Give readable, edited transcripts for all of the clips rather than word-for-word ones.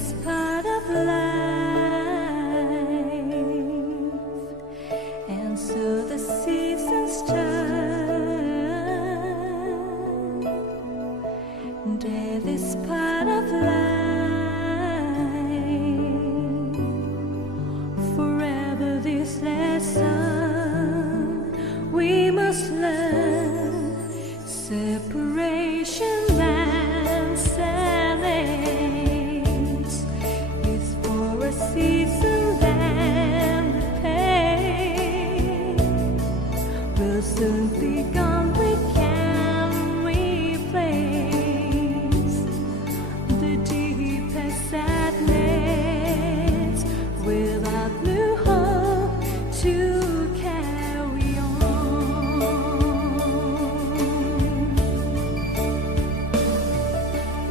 this part of life, and so the seasons turn. Death is part of life. Forever this lesson we must learn. Separation and sadness is for a season, then the pain will soon be gone. We can replace the deepest sadness without new hope to carry on.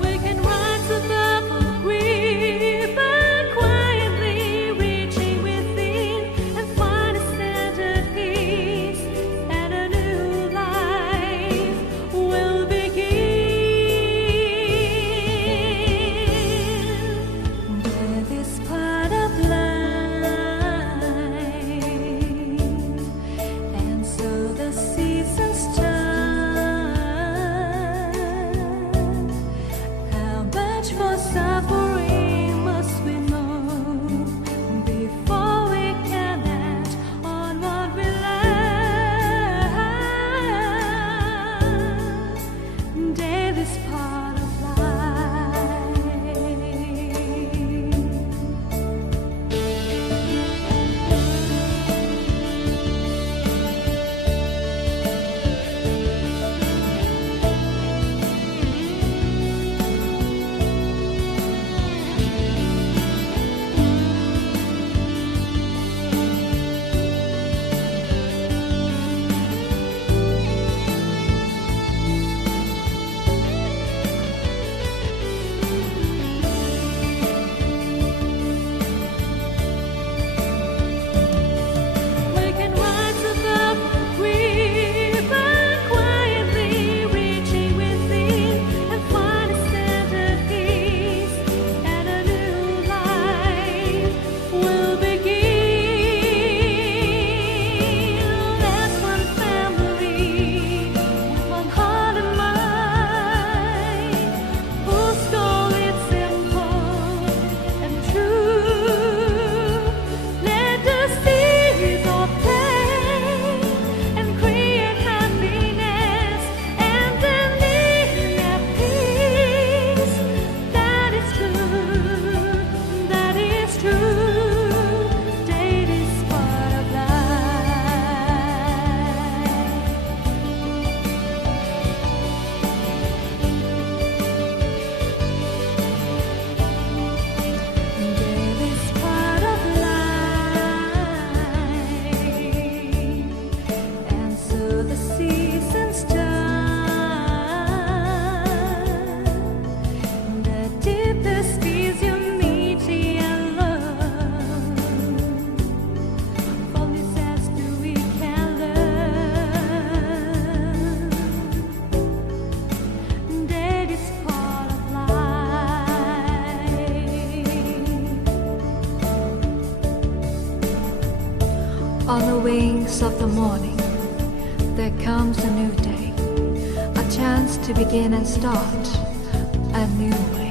We can rise above grief and quietly reaching within and find a centered peace, and a new life will begin. Death is part of life, and so the seasons turn. How much more suffering must we know before we can act on what we learn? Death is part of life. We can rise above grief and quietly reaching within and find a centered peace, and a new life will begin. That's one family with one heart and mind, whose goal is simple and true. Let us cease our pain and create happiness and then live at peace. That is true. That is true. Death is part of life. Death is part of life, and so the seasons turn. The deepest is unity and love. From disaster we can learn. Death is part of life. On the wings of the morning, there comes a new day, a chance to begin and start a new way.